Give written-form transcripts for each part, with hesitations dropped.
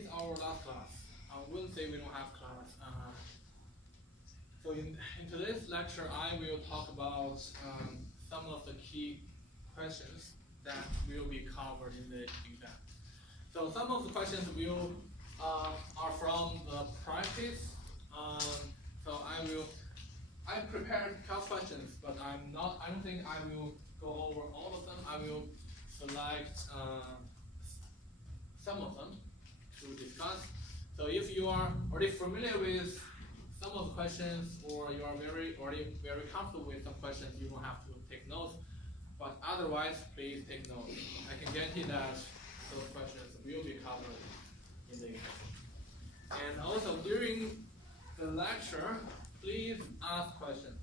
is our last class. On Wednesday we don't have class. So in today's lecture, I will talk about some of the key questions that will be covered in the exam. So some of the questions will are from the practice. So I prepared 12 questions, but I don't think I will go over all of them. I will select some of them to discuss. So if you are already familiar with some of the questions, or you are already very comfortable with some questions, you don't have to take notes. But otherwise, please take notes. I can guarantee that those questions will be covered in the exam. And also during the lecture, please ask questions.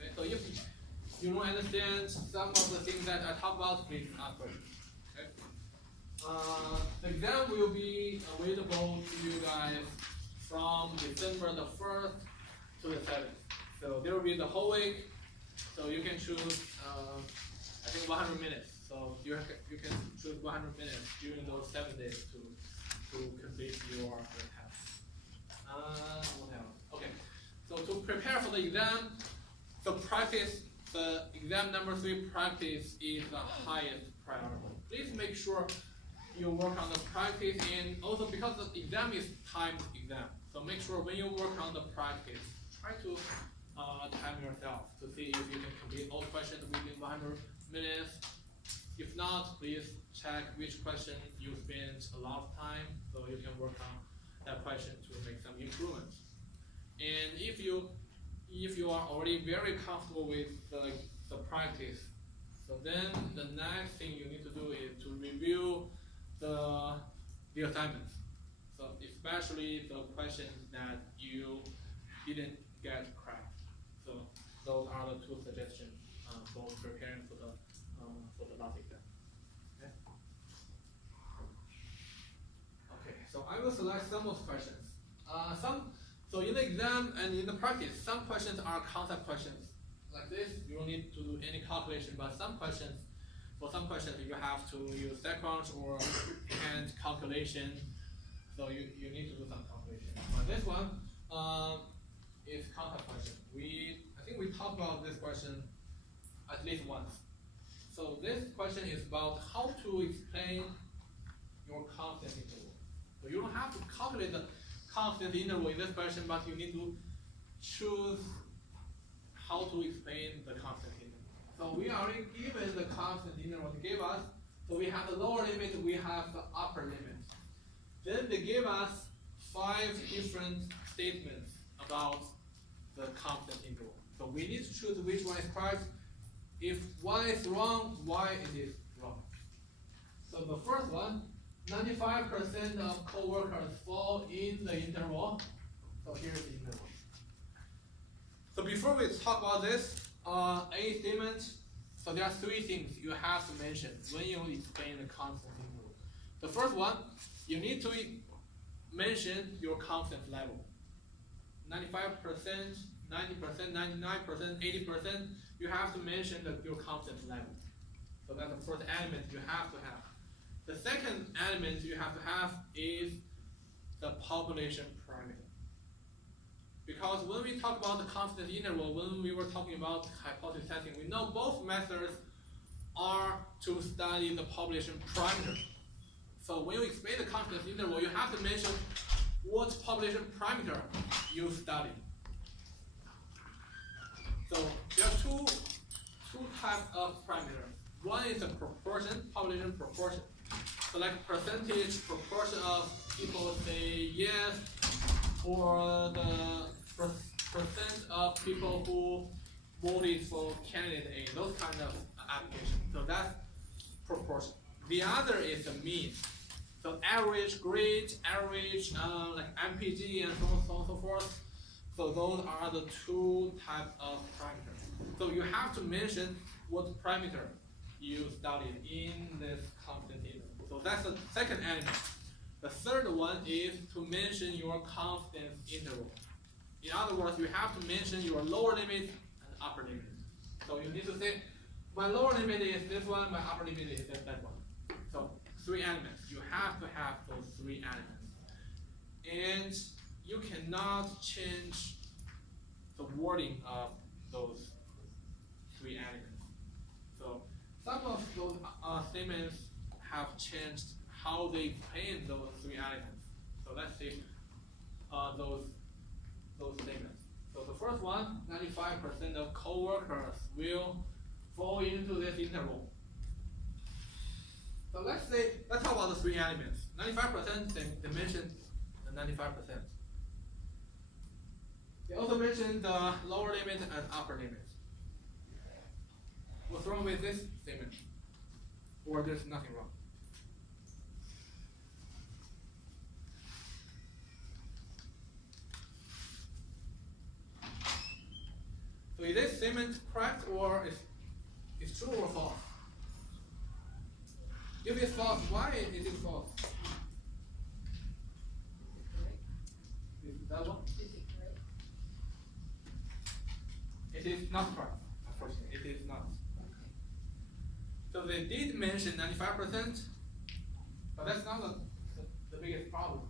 Okay? So if you don't understand some of the things that I talk about, please ask questions. Okay? The exam will be available to you guys from December the 1st to the 7th. So there will be the whole week. So you can choose, I think 100 minutes. So you can choose 100 minutes during those 7 days to complete your test. What else? Okay. So to prepare for the exam, the exam number 3 practice is the highest priority. Please make sure you work on the practice, and also because the exam is timed exam, so make sure when you work on the practice, try to time yourself to see if you can complete all questions within 100 minutes. If not, please check which question you spent a lot of time, so you can work on that question to make some improvements. And if you are already very comfortable with the practice, so then the next thing you need to do is to review the assignments. So especially the questions that you didn't get correct. So those are the 2 suggestions for preparing for the last exam. Okay. Okay. So I will select some of the questions. So in the exam and in the practice, some questions are concept questions. Like this, you don't need to do any calculation, but for some questions you have to use StatCrunch or hand calculation. So you need to do some calculation. But this one is concept question. I think we talked about this question at least once. So this question is about how to explain your confidence interval. So you don't have to calculate the confidence interval in this question, but you need to choose how to explain the confidence interval. So we already given the confidence interval they gave us. So we have the lower limit, we have the upper limit. Then they gave us 5 different statements about the confidence interval. So we need to choose which one is correct. If one is wrong, why it is wrong. So the first one, 95% of coworkers fall in the interval. So here's the interval. So before we talk about this, A statement, so there are 3 things you have to mention when you explain the confidence interval. The first one, you need to mention your confidence level. 95%, 90%, 99%, 80%, you have to mention your confidence level. So that's the first element you have to have. The second element you have to have is the population parameter. Because when we talk about the confidence interval, when we were talking about hypothesis testing, we know both methods are to study the population parameter. So when you explain the confidence interval, you have to mention what population parameter you study. So there are two types of parameters. One is the proportion, population proportion. So like percentage proportion of people say yes, or the percent of people who voted for candidate A, those kind of applications. So that's proportion. The other is the mean. So average grade, average like MPG, and so on and so forth. So those are the 2 types of parameters. So you have to mention what parameter you studied in this confidence interval. So that's the second element. The third one is to mention your confidence interval. In other words, you have to mention your lower limit and upper limit. So you need to say, my lower limit is this one, my upper limit is that one. So 3 elements. You have to have those 3 elements. and you cannot change the wording of those three elements. So some of those statements have changed how they explain those three elements. So let's see those statements. So the first one, 95% of coworkers will fall into this interval. So let's talk about the three elements. 95%, they mentioned the 95%. They also mentioned the lower limit and upper limit. What's wrong with this statement? Or there's nothing wrong? So is this statement correct or is true or false? If it's false, why is it false? Is that one? It is not correct, unfortunately. It is not. So they did mention 95%, but that's not the biggest problem.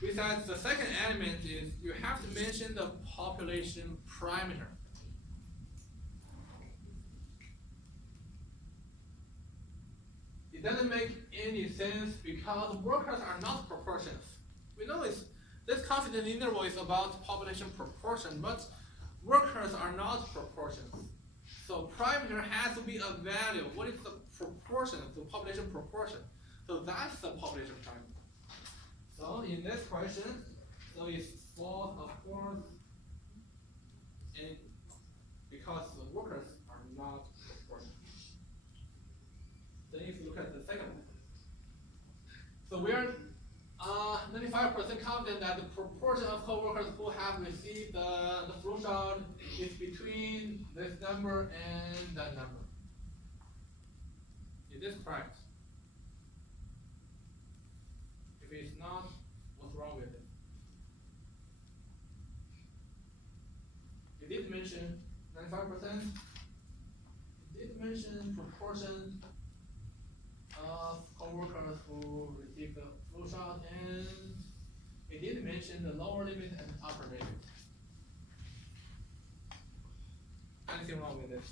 Besides, the second element is you have to mention the population parameter. It doesn't make any sense because workers are not proportions. We know this confidence interval is about population proportion, but workers are not proportions. So parameter has to be a value. What is the proportion, the population proportion? So that's the population parameter. So in this question, so it's false, of course, and because the workers are not proportion. Then if you look at the second one, so we're 95% confident that the proportion of coworkers who have received the flu shot is between this number and that number. Is this correct? If it's not, what's wrong with it? It did mention 95%. It did mention proportion of coworkers who received the flu shot, and it did mention the lower limit and upper limit. Anything wrong with this?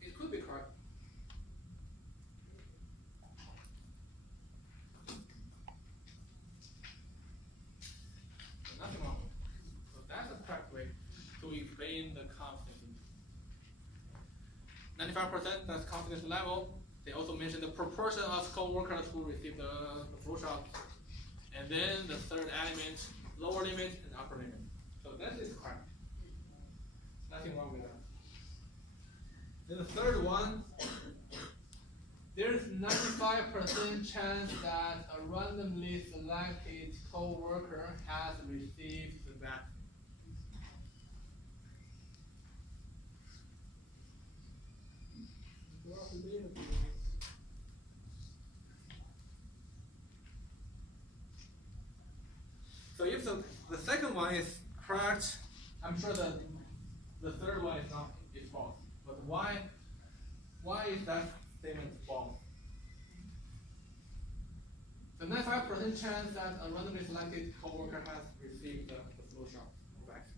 It could be correct. Nothing wrong. So that's the correct way to explain the confidence. 95%, that's confidence level. They also mentioned the proportion of coworkers who received the flu shot. And then the third element, lower limit and upper limit. So that is correct. Nothing wrong with that. Then the third one, there's 95% chance that a randomly selected coworker has received the vaccine. So if the second one is correct, I'm sure that the third one is false. But why is that statement false? The 95% chance that a randomly selected coworker has received the flu shot vaccine.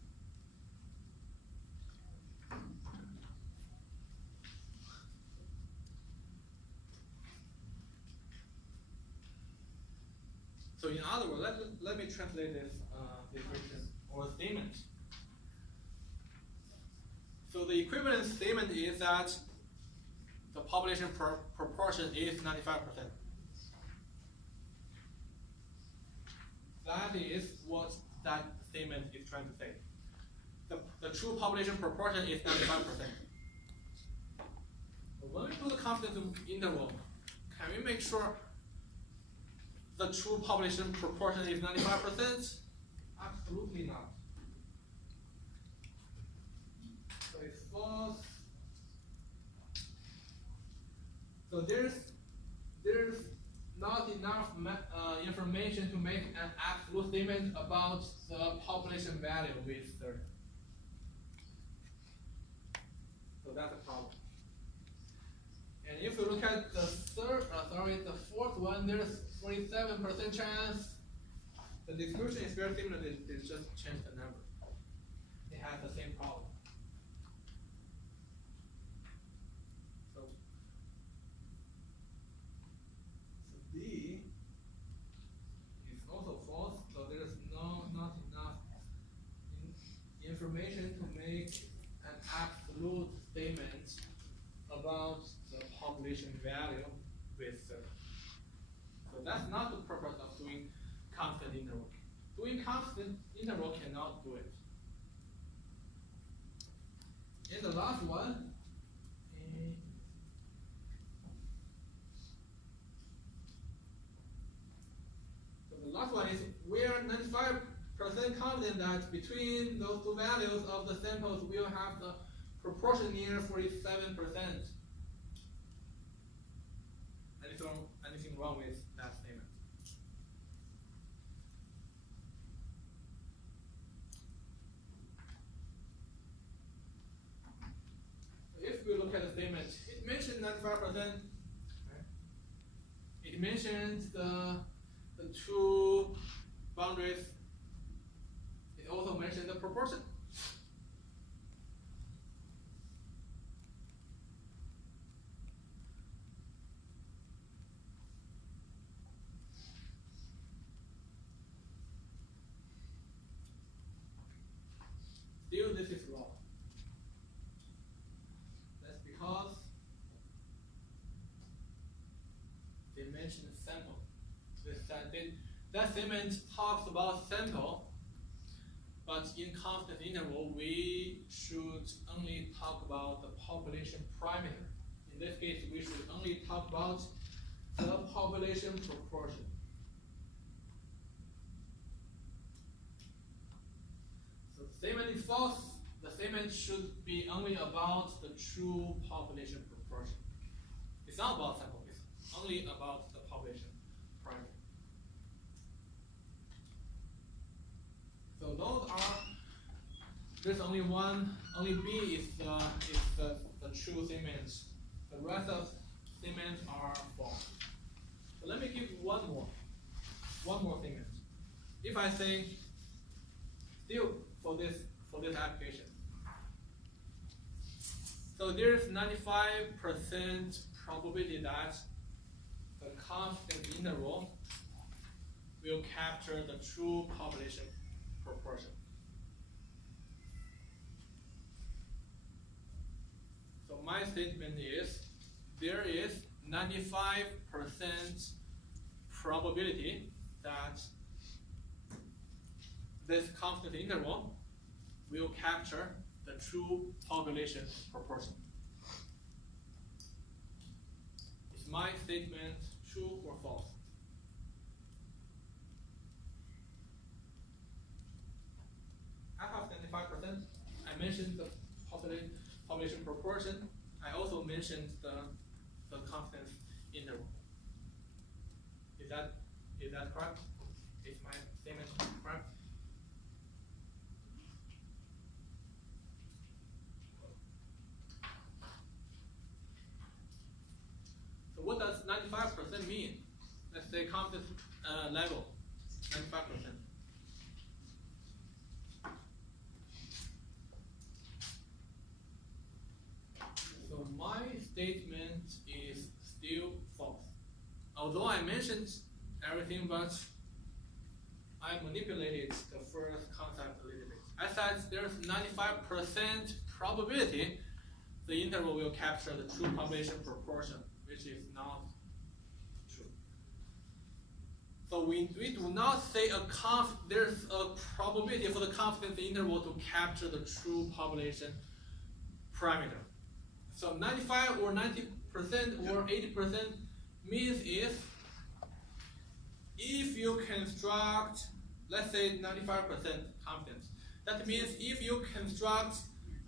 So in other words, let me translate this description or statement. So the equivalent statement is that the population proportion is 95%. That is what that statement is trying to say. The true population proportion is 95%. But when we do the confidence interval, can we make sure the true population proportion is 95%? Absolutely not. So it's false. So there's not enough information to make an absolute statement about the population value with 30. So that's a problem. And if you look at the the fourth one, there's 47% chance. The distribution is very similar. They just change the number. It has the same problem. So D is also false. So there's not enough information to make an absolute statement about the population value with certain. So that's not the purpose of doing constant interval. Doing constant interval cannot do it. In the last one, so the last one is we are 95% confident that between those two values of the samples will have the proportion near 47%. Anything wrong with that statement? If we look at the statement, it mentions 95%. It mentions the two boundaries. It also mentions the proportion. Still, this is wrong. That's because they mentioned sample. That statement talks about sample, but in constant interval, we should only talk about the population parameter. In this case, we should only talk about the population proportion. So the statement is false. The statement should be only about the true population proportion. It's not about sample, it's only about the population parameter. So those are, there's only B is the true statement. The rest of statements are false. So let me give one more statement. If I say, still for this application, so there's 95% probability that the constant interval will capture the true population proportion. So my statement is there is 95% probability that this constant interval will capture the true population proportion. Is my statement true or false? I have 95%. I mentioned the population proportion. I also mentioned the confidence interval. Is that correct? Is my statement correct? So what does 95% mean? Let's say confidence level, 95%. So my statement is still false. Although I mentioned everything, but I manipulated the first concept a little bit. I said there's 95% probability the interval will capture the true population proportion, which is not true. So we do not say there's a probability for the confidence interval to capture the true population parameter. So 95 or 90% or 80% means if you construct, let's say 95% confidence, that means if you construct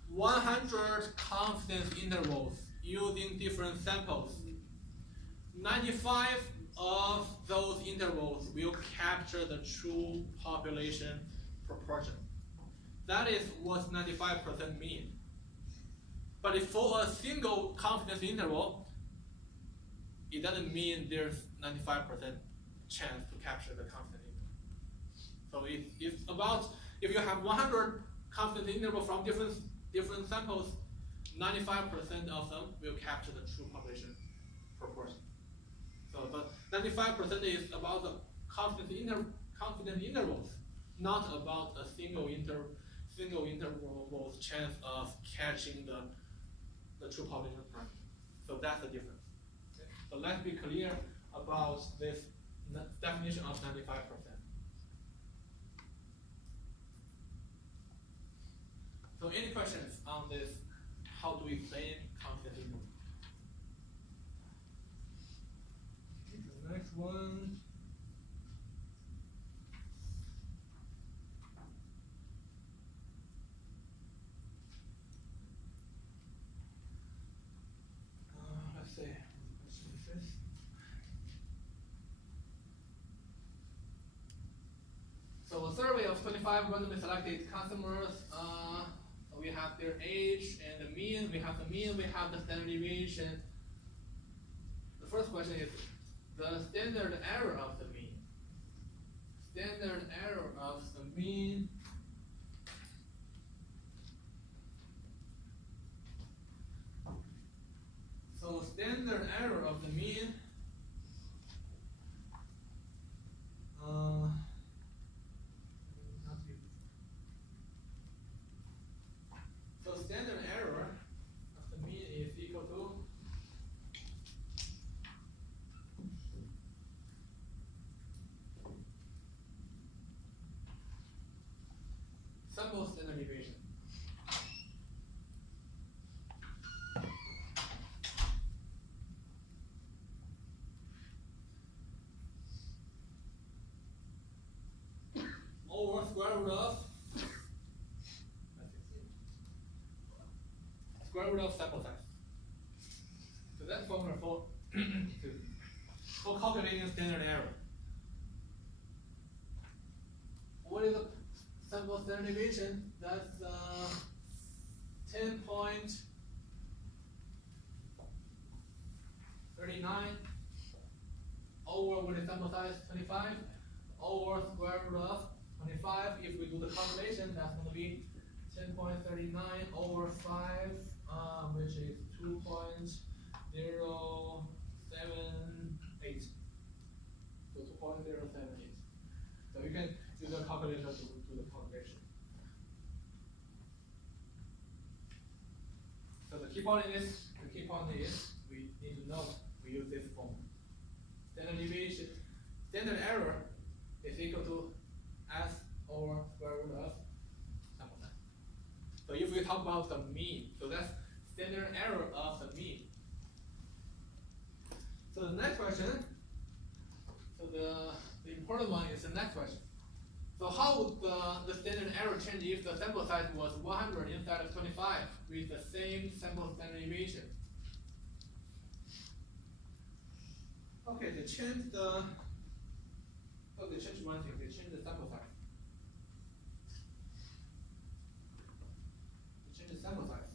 100 confidence intervals using different samples, 95 of those intervals will capture the true population proportion. That is what 95% means. But if for a single confidence interval, it doesn't mean there's 95% chance to capture the constant interval. So it's about, if you have 100 constant interval from different samples, 95% of them will capture the true population proportion. So the 95% is about the confidence intervals, not about a single interval's chance of catching the true population parameter. So that's the difference. Okay? So let's be clear about this definition of 95%. So any questions on this? How do we explain confidence interval? The next one. Let's see. What question is this? So a survey of 25 randomly selected customers. We have their age and the mean. We have the mean. We have the standard deviation. The first question is the standard error of the mean. Standard error of the mean. So standard error of the mean. So standard error of the mean is equal to sample standard deviation. Over square root of sample size. So that's formula for calculating standard error. What is the sample standard deviation? That's 10.39 over what is sample size 25 over square root of 25. If we do the calculation, that's going to be 10.39 over 5, which is 2.078. So 2.078. So you can use a calculator to do the calculation. So the key point is we need to know we use this formula. Standard deviation, standard error is equal to S over square root of sample size. So if we talk about the mean, so that's standard error of the mean. So the next question, so the important one is the next question. So how would the standard error change if the sample size was 100 instead of 25 with the same sample standard deviation? Okay, they change they change one thing, they change the sample size. They change the sample size.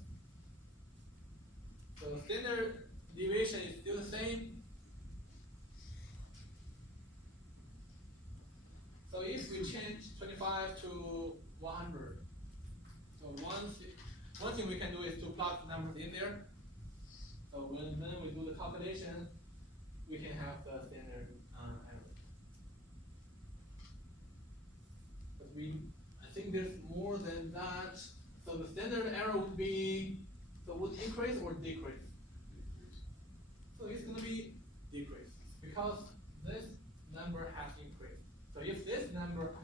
So standard deviation is still the same. So if we change 25 to 100, so one thing we can do is to plot numbers in there. So when we do the calculation, we can have the standard error. But I think there's more than that. So the standard error would be, so would increase or decrease? So it's going to be decrease because this number has increased. So if this number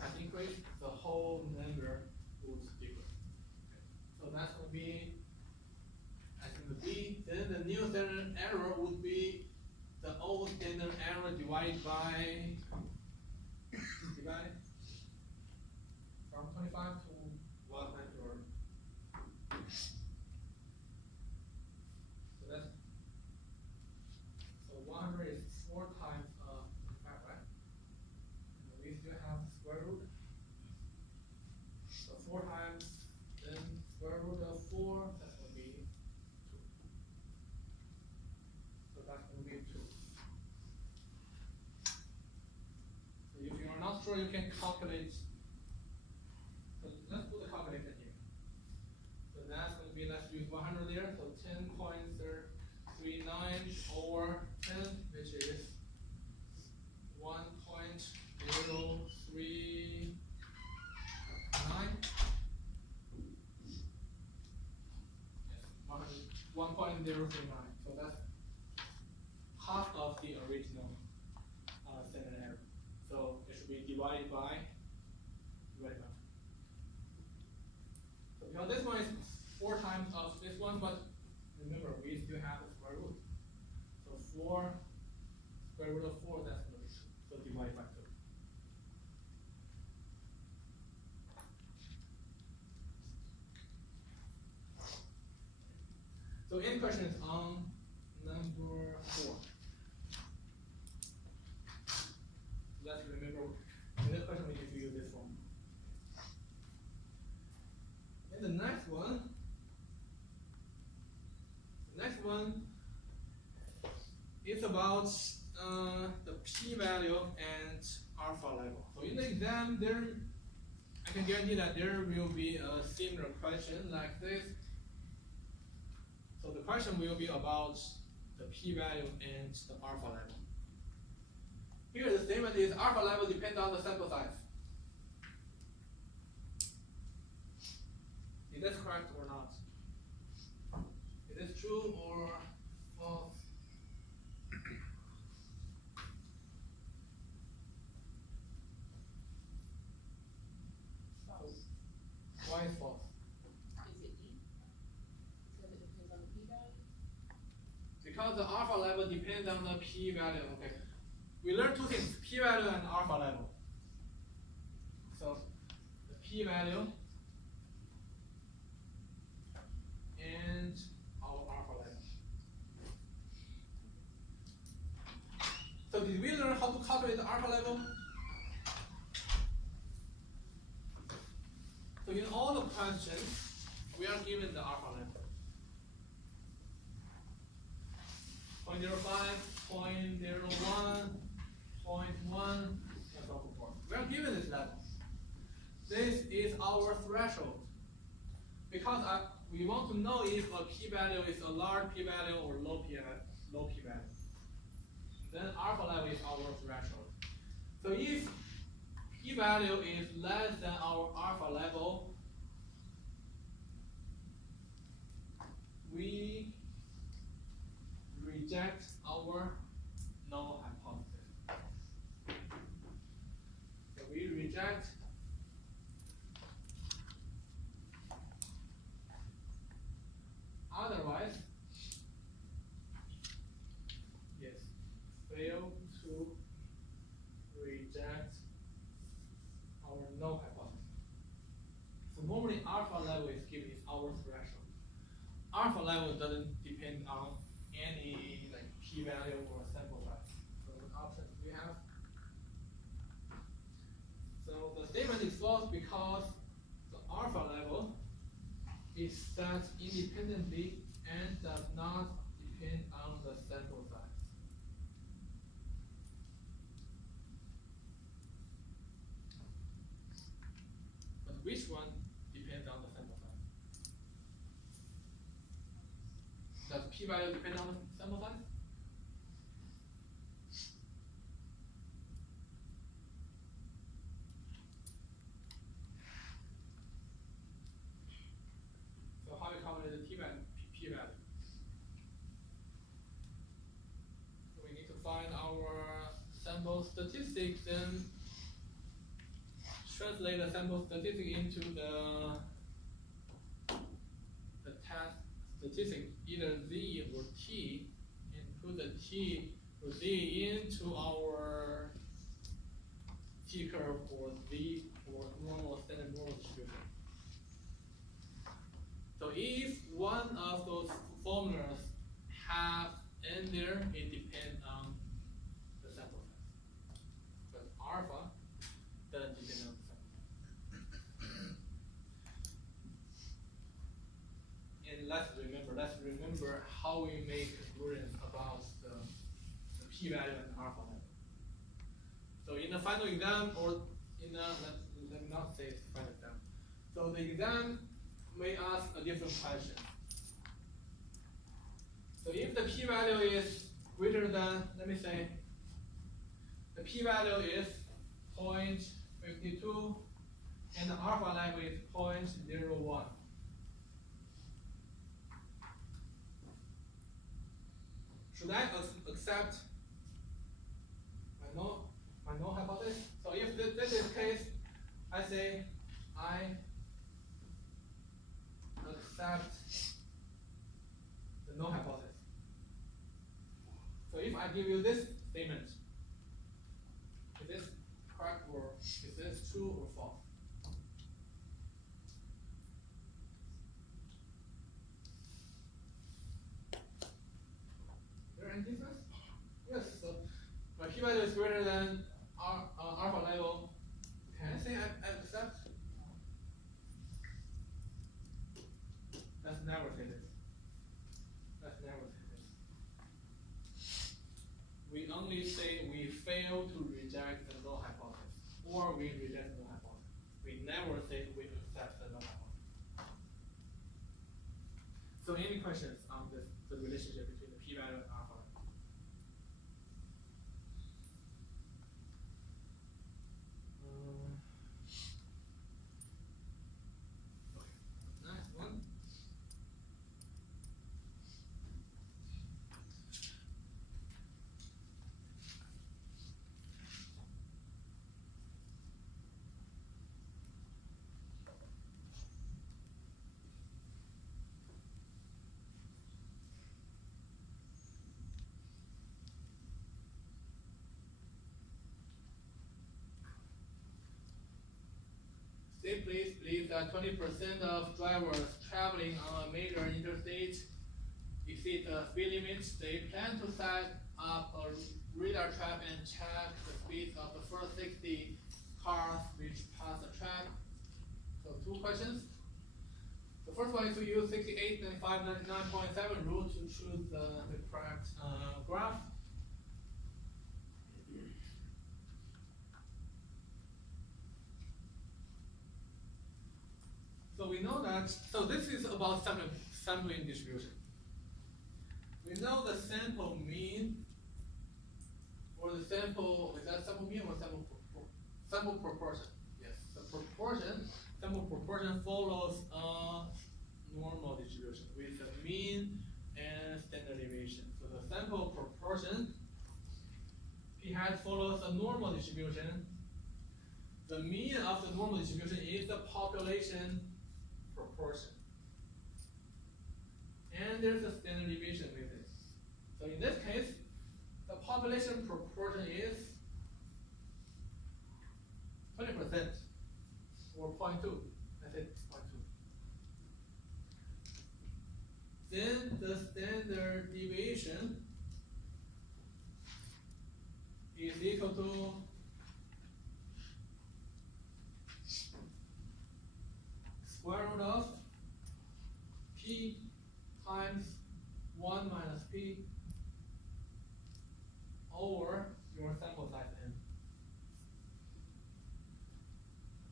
has increased, the whole number would decrease. So that's going to be, I think the B. Then the new standard error would be the old standard error divided by from 25 to 100. So that's 100 is 4 times 25, right? And we still have sure you can calculate. So let's put the calculator here. So that's going to be, let's use 100 there. So 10.39 over 10, which is 1.039. Yes, 1.039. So that's half of the original standard error. So it should be divided by. So because this one is 4 times of this one, but remember we still have the square root. So 4 square root of 4, that's going to be 2. So divided by 2. So any questions on number 4? Let's remember the next question we need to use this one. And the next one is about the p-value and alpha level. So in the exam, I can guarantee that there will be a similar question like this. So the question will be about the p-value and the alpha level. Here the statement is alpha level depends on the sample size. Is this correct or not? Is this true or false? False. Why is false? Is it E? Because it depends on the p-value? Because the alpha level depends on the p-value. Okay. We learned 2 things, p-value and alpha level. So the p-value and our alpha level. So did we learn how to calculate the alpha level? So in all the questions, we are given the alpha level. 0.05, 0.01, 0.1, and so forth. We are given this level. This is our threshold. Because we want to know if a p-value is a large p-value or low p-value. Then alpha level is our threshold. So if p-value is less than our alpha level, we reject our null hypothesis. So we reject otherwise, yes, fail to reject our null hypothesis. So normally alpha level is given is our threshold. Alpha level doesn't depend on any like p-value or sample size. So what options do we have? So the statement is false because the alpha level is set independently and does not depend on the sample size. But which one depends on the sample size? Does p-value depend on the sample size? So how do you calculate the p-value? So we need to find our sample statistics, then translate the sample statistic into the test statistic, either z or t, and put the t or z into our t curve or z or standard normal distribution. So if one of those formulas have in there, it depends on the sample size. But alpha doesn't depend on the sample size. And let's remember how we make conclusions about the p-value and alpha level. So in the final exam or let me not say it's final exam. So the exam may ask a different question. So if the p-value is greater than, let me say, the p-value is 0.52 and the alpha level is 0.01. Should I accept my null hypothesis? So if this is the case, I say I accept the null hypothesis. So if I give you this statement, is this correct or is this true or false? Is there any difference? Yes. So my p-value is greater than alpha level. Can I say I accept? Let's never say this. Let's never say this. We only say we fail to reject the null hypothesis, or we reject the null hypothesis. We never say we accept the null hypothesis. So any questions on this, the relationship between the p-value and alpha? Next one. State police believe that 20% of drivers traveling on a major interstate exceed the speed limit. They plan to set up a radar trap and check the speed of the first 60 cars which pass the trap. So two questions. The first one is to use 68, 95, 99.7 rule to choose the correct graph. So we know that, so this is about sampling distribution. We know the sample mean, or the sample, is that sample mean or sample proportion? Yes, the proportion, sample proportion follows a normal distribution with the mean and standard deviation. So the sample proportion, p hat follows a normal distribution. The mean of the normal distribution is the population proportion. And there's a standard deviation with it. So in this case, the population proportion is 20% or 0.2. I said 0.2. Then the standard deviation is equal to square root of p times 1 minus p over your sample size n.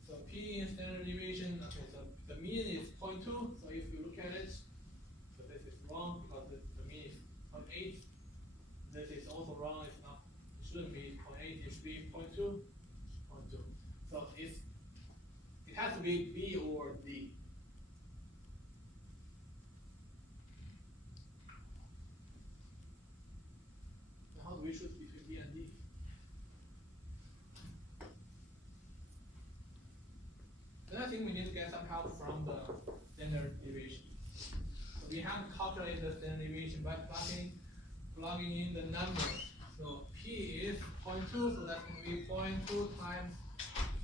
So p is standard deviation. Okay, so the mean is 0.2. So if you look at it, so this is wrong because the mean is 0.8. This is also wrong. It's not. It shouldn't be 0.8. It should be 0.2. 0.2. So it has to be B or D. Now how do we choose between B and D? Then I think we need to get some help from the standard deviation. So we have to calculate the standard deviation by plugging in the number. So P is 0.2, so that's going to be 0.2 times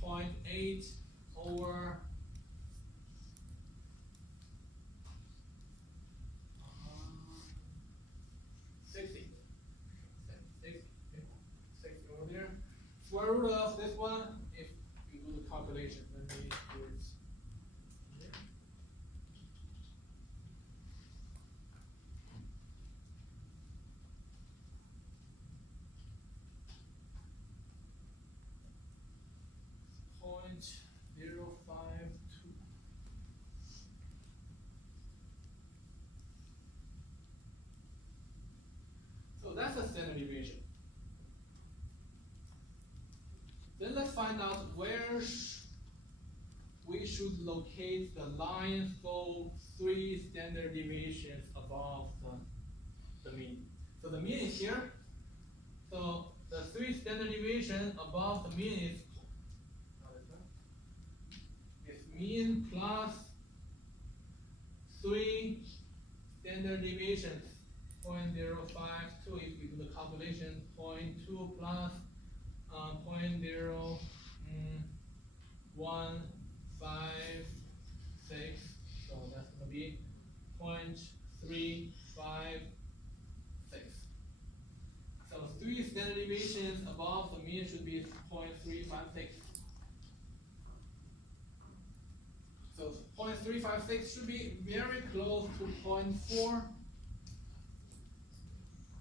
0.8 over 60. 60 over there. Square root of this one, if you do the calculation, let me do it here. find out where we should locate the line for 3 standard deviations above the mean. So the mean is here. So the 3 standard deviation above the mean is mean plus 3 standard deviations, 0.052 if we do the calculation, 0.2 plus 0.0156, so that's going to be 0.356. So 3 standard deviations above the mean should be 0.356. So 0.356 should be very close to 0.4.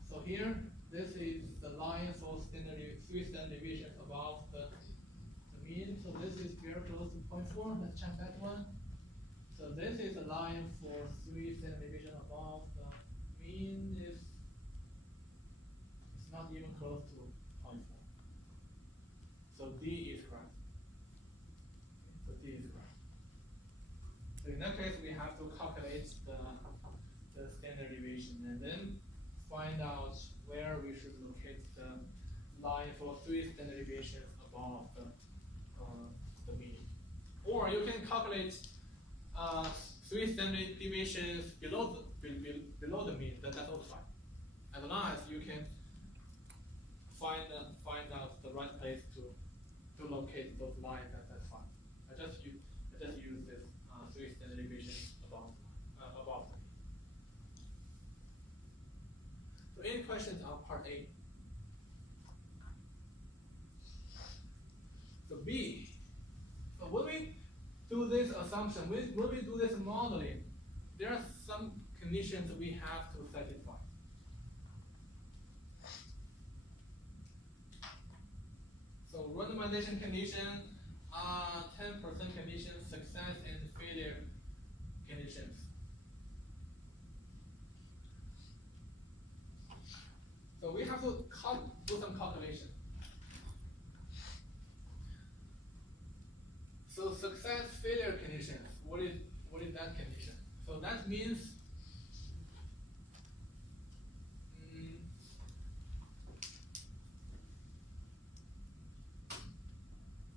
So here, this is the line for 3 standard deviations above the mean. So this is very close to 0.4. Let's check that one. So this is the line for 3 standard deviations above the mean. It's not even close to 0.4. So D is correct. So D is correct. So in that case, we have to calculate the standard deviation and then find out where we should locate the line for 3 standard deviations above the mean. Or you can calculate 3 standard deviations below the mean. That's also fine. As long as you can find out the right place to locate those lines, that's fine. I just use this 3 standard deviations above the mean. So any questions on part A? So B. So when we do this assumption, when we do this modeling, there are some conditions we have to satisfy. So randomization condition, 10% condition, success and failure conditions. So we have to do some calculation. So success failure conditions. What is that condition? So that means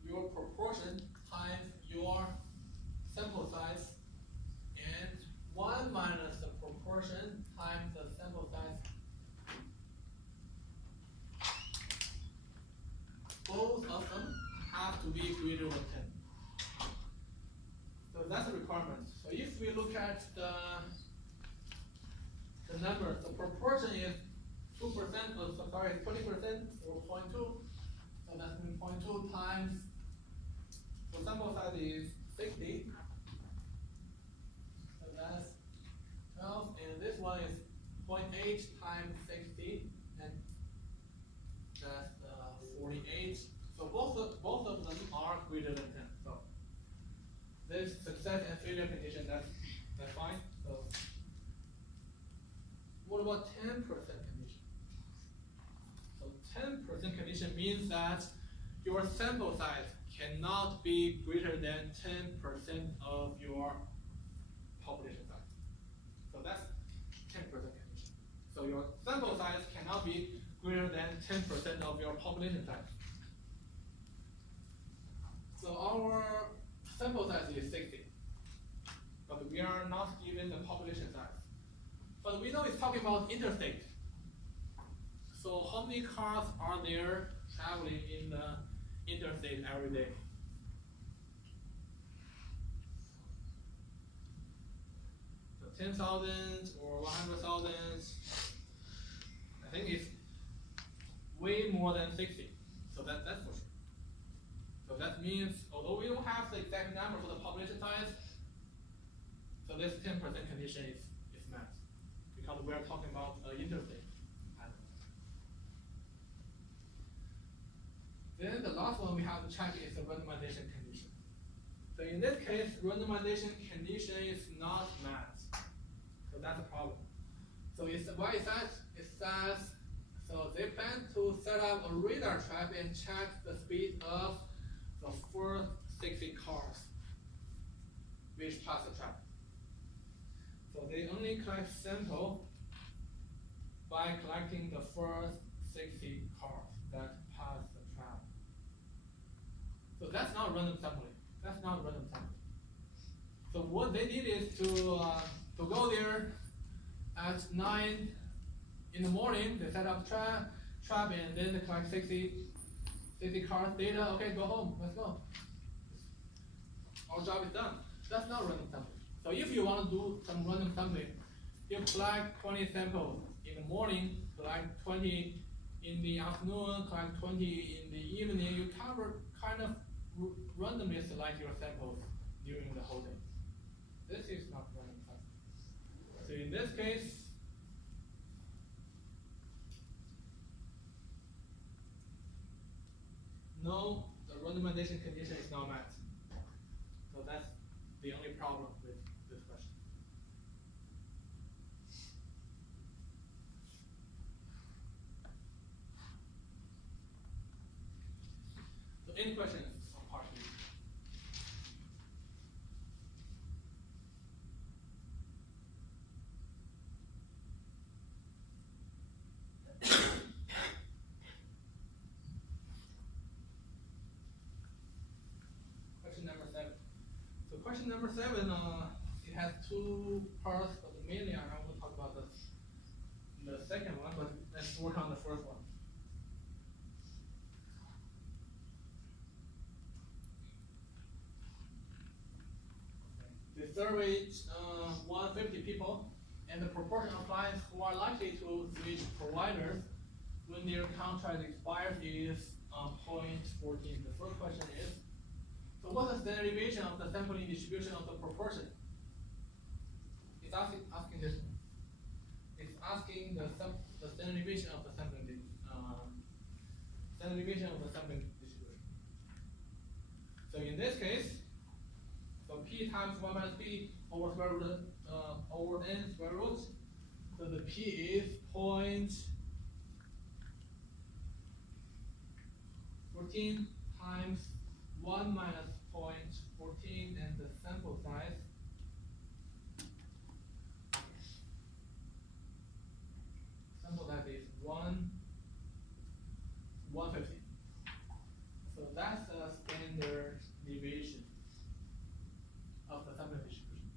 your proportion times your sample size, and 1 minus the proportion times the sample size. Both of them have to be greater than 10. So that's a requirement. So if we look at the numbers, the proportion is 2%, 20% or 0.2. So that's 0.2 times, the sample size is 60. So that's 12, and this one is 0.8 times 60, and that's 48. So both of them are greater than 10. So this success and failure condition, that's fine. So what about 10% condition? So 10% condition means that your sample size cannot be greater than 10% of your population size. So that's 10% condition. So your sample size cannot be greater than 10% of your population size. So our sample size is 60, but we are not given the population size. But we know it's talking about interstate. So how many cars are there traveling in the interstate every day? So 10,000 or 100,000. I think it's way more than 60. So that's for sure. So that means, although we don't have the exact number for the population size, so this 10% condition is met, because we are talking about interstate. Then the last one we have to check is the randomization condition. So in this case, randomization condition is not met. So that's a problem. So why is that? It says, so they plan to set up a radar trap and check the speed of the first 60 cars which pass the trap. So they only collect sample by collecting the first 60 cars that pass the trap. So that's not random sampling. That's not random sampling. So what they did is to go there at 9 in the morning. They set up trap, and then they collect 60 cars data. Okay, go home. Let's go. Our job is done. That's not random sampling. So if you want to do some random sampling, you collect 20 samples in the morning, collect 20 in the afternoon, collect 20 in the evening. You kind of randomly select your samples during the whole day. This is not random sampling. So in this case, no, the randomization condition is not met. So that's the only problem with this question. So any questions on part B? Question number 7. So question number 7, it has two parts, but mainly I want to talk about the second one, but let's work on the first one. They surveyed 150 people, and the proportion of clients who are likely to switch providers when their contract expires is 0.14. The first question is, so what's the standard deviation of the sampling distribution of the proportion? It's asking this one. It's asking the standard deviation of the sampling distribution. So in this case, so p times 1 minus p over square root over n square root. So the p is 0.14 times 1 minus 0.14, and the sample size is 150. So that's the standard deviation of the sampling distribution.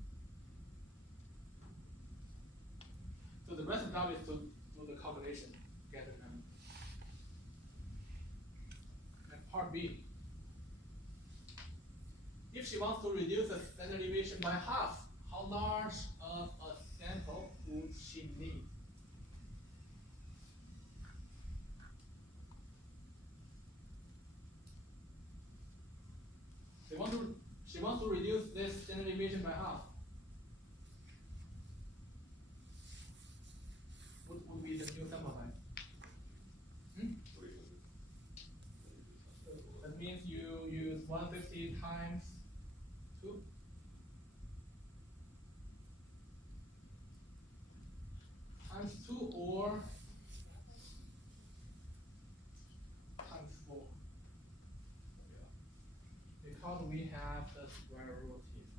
So the rest of the job is to do the calculation, get the number. And part B. If she wants to reduce the standard deviation by half, how large of a sample would she need? She wants to reduce this standard deviation by half. What would be the new sample size? That means you use 150 times 2. Times 2 or times 4. Because we have the square root here.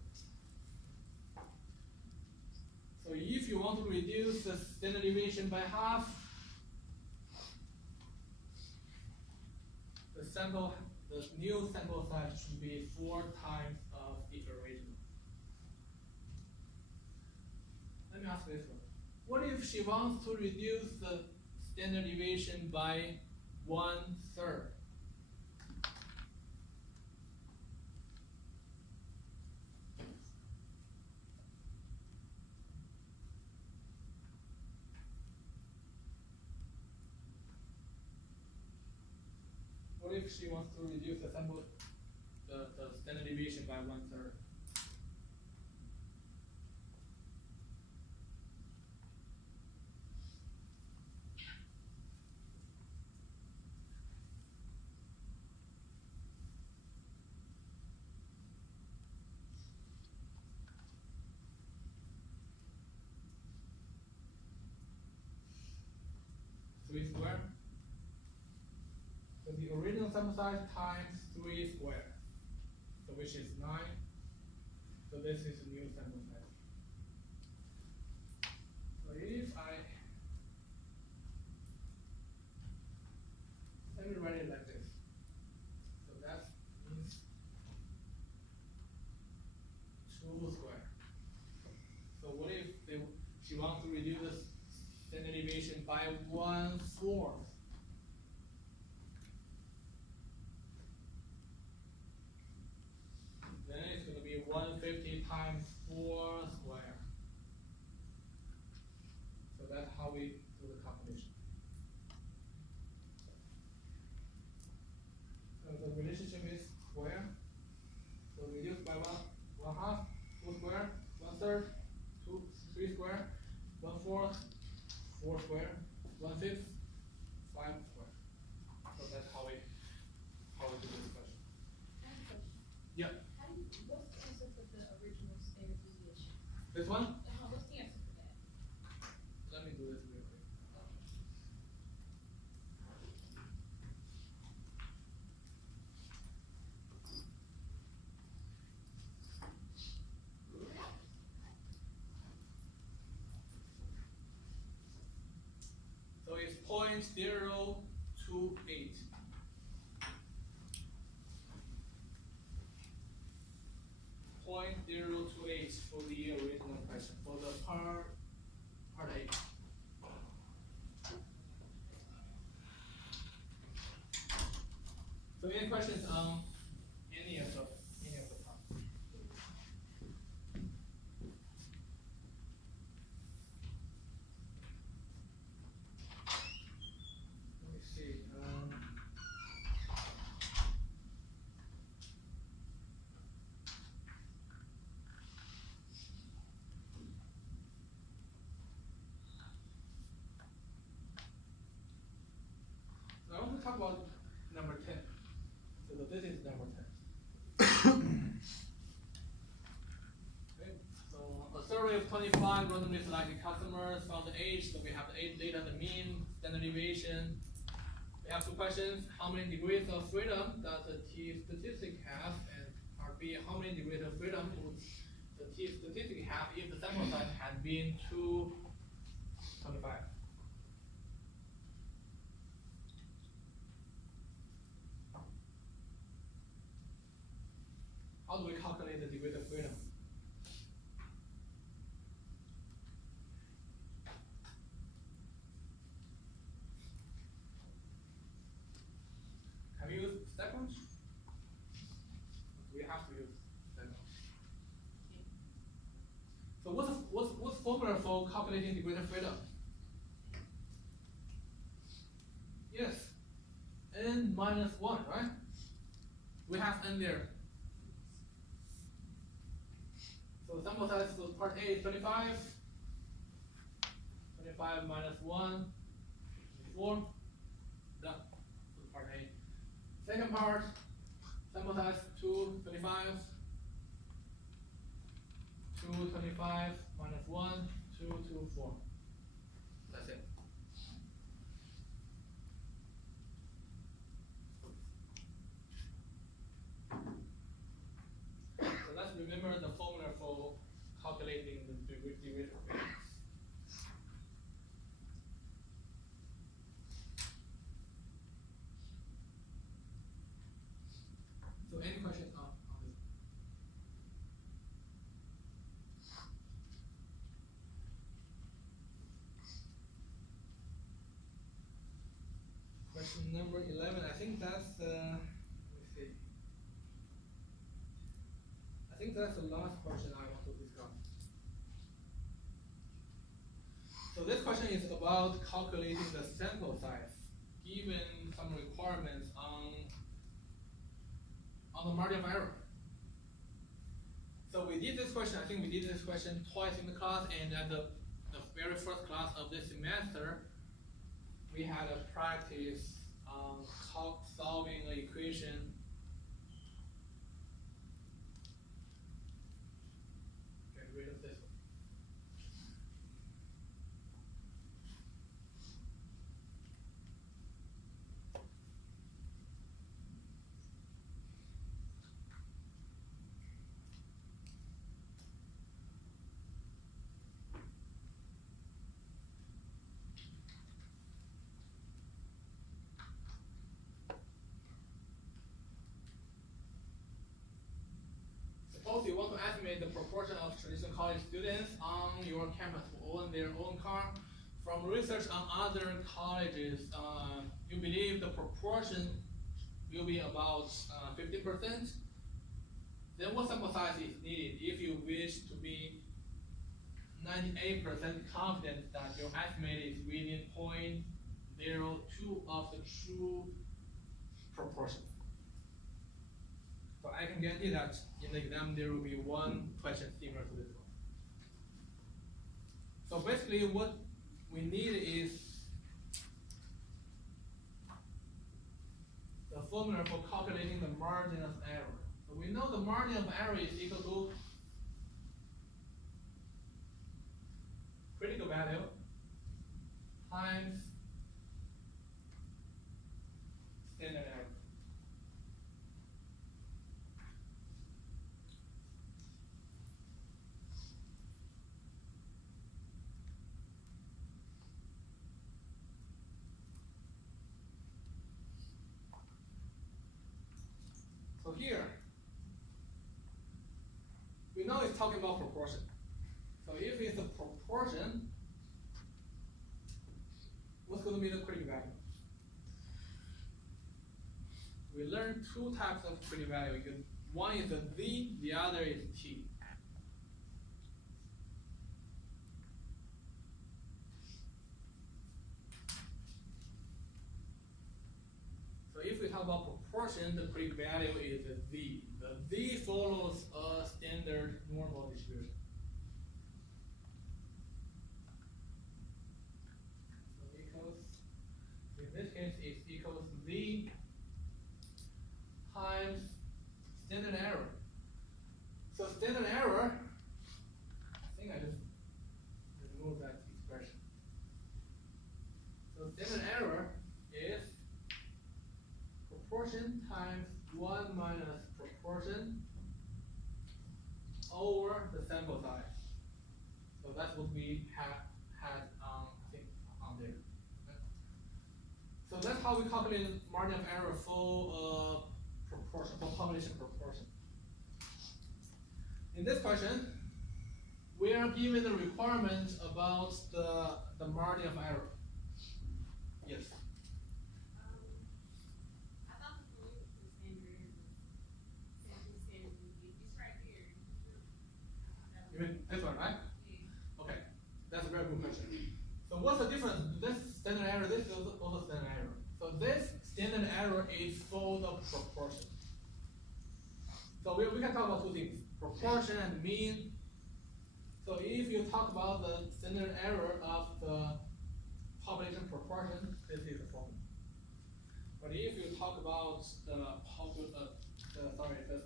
So if you want to reduce the standard deviation by half, the new sample size should be 4 times of the original. Let me ask this one. What if she wants to reduce the standard deviation by 1/3? What if she wants to reduce the standard deviation by 1/3? Square. So the original sample size times 3 square. so which is 9. So this is a new sample size. So if let me write it like this. So that means 2 square. So what if she wants to reduce the standard deviation by 1/4? Then it's going to be 150 times 4 square. So that's how we do the calculation. So the relationship is square. So reduce by 1/2, 2 square, 1/3, 3 square, 1/4, 4 square, 1/5, 5 square. So that's how we do this question. I have a question. Yeah. What's the answer for the original standard deviation? This one? What's the answer for that? Let me do this real quick. So it's 0.028. .028 for the original question for the part A. So any questions on any of the parts? Let me see. I want to talk about number 10. So this is number 10. Okay. So a survey of 25 randomly selected customers found the age. So we have the age data, the mean, standard deviation. We have 2 questions. How many degrees of freedom does the T statistic have? And part B, how many degrees of freedom would the T statistic have if the sample size had been 225? How do we calculate the degree of freedom? Have you used StatCrunch? We have to use StatCrunch. So what's formula for calculating degree of freedom? Yes, n minus 1, right? We have n there. So the sample size for part A is 25. 25 minus 1, 4. Done. For part A. Second part, sample size 225. 225 minus 1, 224. That's it. So let's remember the formula for calculating the degree of freedom. So any questions on this? Question number 11, I think that's let me see. I think that's the last question I want to discuss. So this question is about calculating the sample size, given some requirements on the margin of error. So we did this question, I think we did this question twice in the class, and at the very first class of this semester, we had a practice on solving the equation. Get rid of this one. suppose you want to estimate the proportion of traditional college students on your campus who own their own car. From research on other colleges, you believe the proportion will be about 15%. Then what sample size is needed if you wish to be 98% confident that your estimate is within 0.02 of the true proportion? So I can guarantee that in the exam there will be one question similar to this one. So basically what we need is the formula for calculating the margin of error. So we know the margin of error is equal to critical value times standard error. So here, we know it's talking about proportion. So if it's a proportion, what's going to be the critical value? We learned two types of critical value. One is a Z, the other is T. So if we talk about proportion, the critical value is a Z. The Z follows a standard normal distribution. So equals, in this case, it equals Z times standard error. So standard error, I think I just removed that expression. So standard error is proportion times 1 minus proportion over the sample size. So that's what we had I think on there. Okay. So that's how we calculate margin of error for proportion, for population proportion. In this question, we are given the requirement about the margin of error. Yes. I thought the rule was standard. It's right here. You mean this one, right? Yeah. Okay, that's a very good question. So what's the difference? This standard error, this is also standard error. So this standard error is for the proportion. So we can talk about two things, proportion and mean. So if you talk about the standard error of the population proportion, this is the formula. But if you talk about the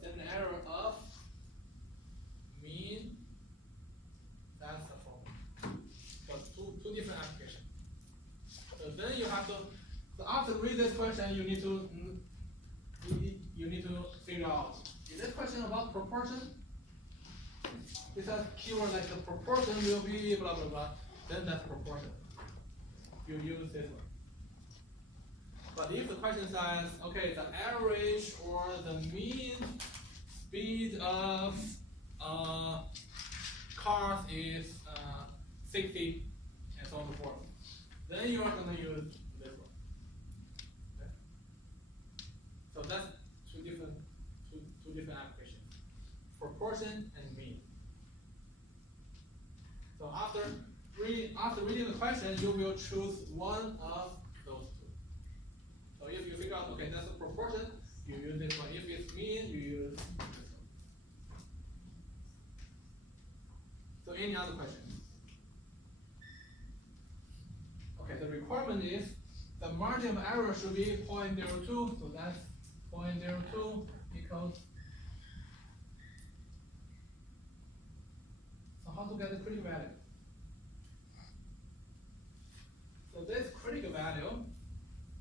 standard error of mean, that's the formula. So two different applications. So then you have to, so after read this question, you need to figure out, is this question about proportion? It says keyword like the proportion will be blah blah blah, then that's proportion. You use this one. But if the question says, okay, the average or the mean speed of cars is 60 and so on and so forth, then you are going to use this one. Okay? So that's two different applications, proportion and mean. So after reading the question, you will choose one of those two. So if you figure out, okay, that's a proportion, you use this one. If it's mean, you use this one. So any other questions? Okay, the requirement is the margin of error should be 0.02, so that's 0.02 equals. So how to get the critical value? So this critical value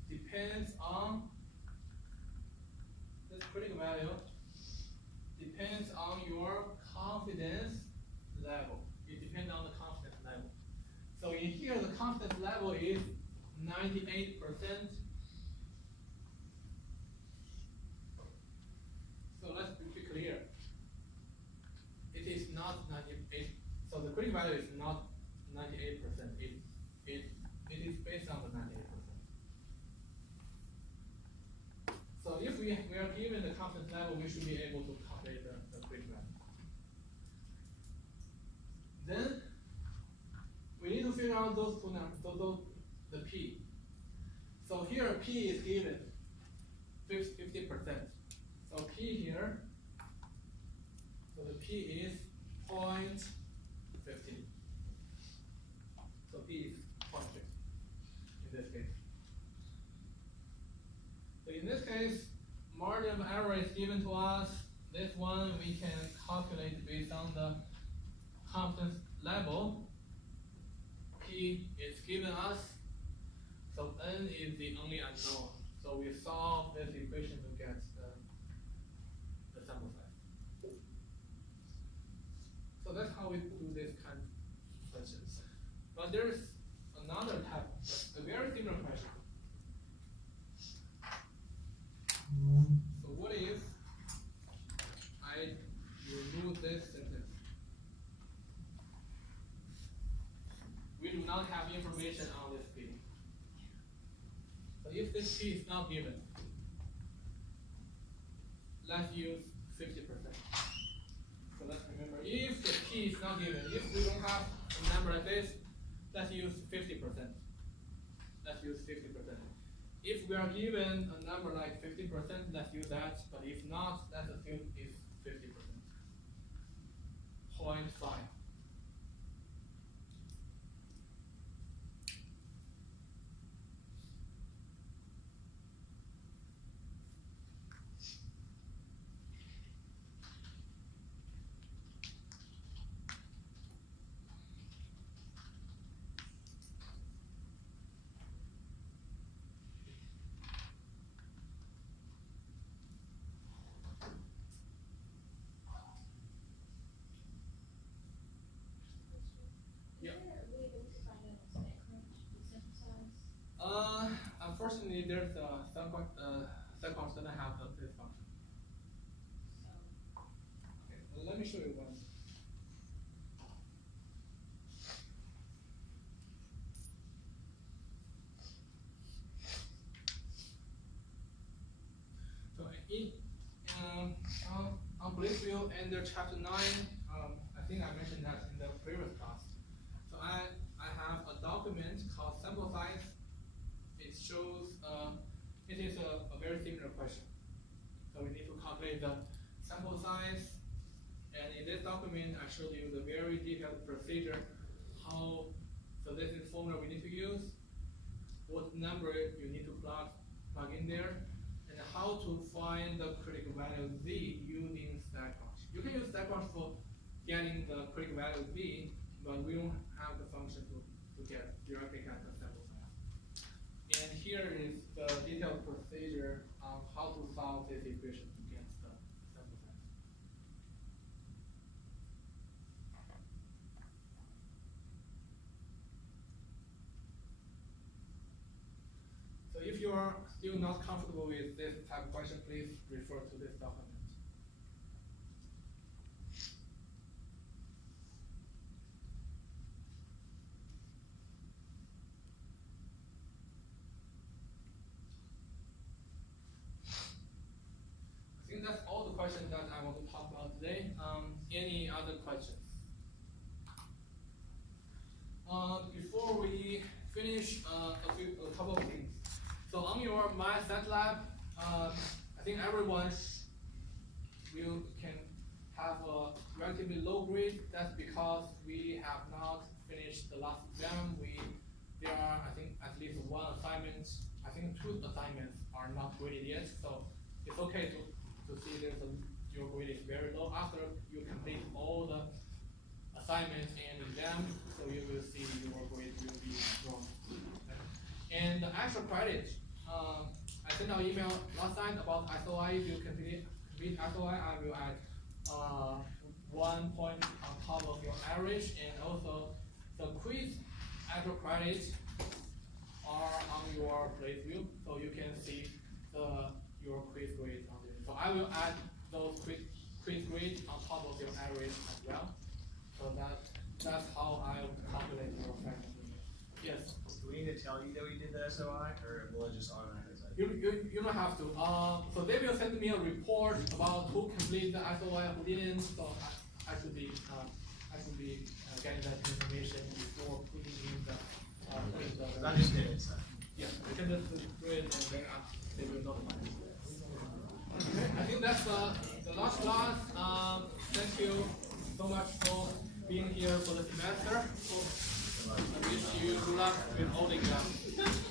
depends on your confidence level. It depends on the confidence level. So in here, the confidence level is 98%. So let's be clear. critic value is not 98%. It is based on the 98%. So if we are given the confidence level, we should be able to calculate the critic value. Then we need to figure out those two numbers, the p. So here p is given 50%. So p here, so the p is 0.15. So p is 0.15 in this case. So in this case, margin of error is given to us. This one we can calculate based on the confidence level. P is given us. So n is the only unknown. So we solve this equation to get the sample size. So that's how we do this kind of questions. But there's another type, a very similar question. So what if I remove this sentence? We do not have information on this p. So if this p is not given, let's use 50%. So let's remember, if the p is not given, if we don't have a number like this, let's use 50%. Let's use 50%. If we are given a number like 50%, let's use that. But if not, let's assume it's 50%. 0.5. Unfortunately, there's some course doesn't have this function. Okay, well, let me show you one. So on Blitzview under chapter 9, I think I mentioned that in the previous class. So I have a document called sample size. It shows, it is a very similar question. So we need to calculate the sample size. And in this document, I showed you the very detailed procedure. So this is the formula we need to use, what number you need to plug in there, and how to find the critical value z using StatCrunch. You can use StatCrunch for getting the critical value z, but we don't have the function to directly get the sample size. And here is the detailed procedure on how to solve this equation to get the sample size. So if you are still not comfortable with this type of question, please refer to this document. I think that's all the questions that I want to talk about today. Any other questions? Before we finish, a couple of things. So on your MyStatLab, I think everyone can have a relatively low grade. That's because we have not finished the last exam. There are, I think, at least one assignment. I think 2 assignments are not graded yet. So it's okay to see your grade is very low. After you complete all the assignments and exams, so you will see your grade will be strong. And the extra credit, I sent out email last night about SOI. If you complete SOI, I will add 1 point on top of your average, and also the quiz extra credit are on your Blitzview, so you can see your quiz grade on there. So I will add those quiz grades on top of your average as well, so that that's how I calculate your fraction. Yes. Do we need to tell you that we did the SOI, or will it just automatically say? You don't have to. So they will send me a report about who completed the SOI, who didn't. So I should be getting that information before putting in the. I just did it, so. Yeah, we can just do it and then they will notify me. Okay, I think that's the last class. Thank you so much for being here for the semester. I wish you good luck with all the exams.